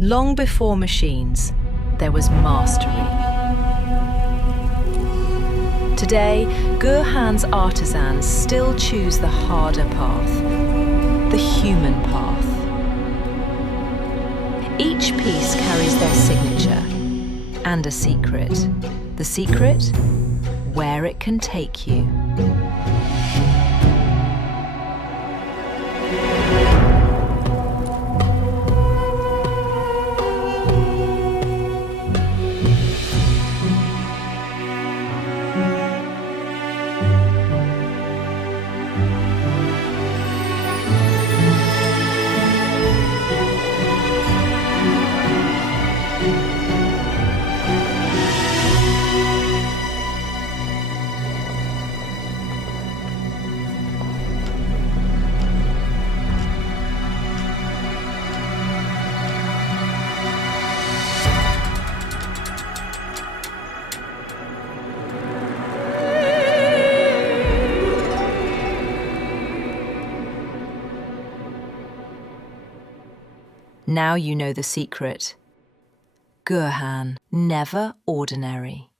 Long before machines, there was mastery. Today, GURHAN's artisans still choose the harder path, the human path. Each piece carries their signature and a secret. The secret? Where it can take you. Now you know the secret. GURHAN, never ordinary.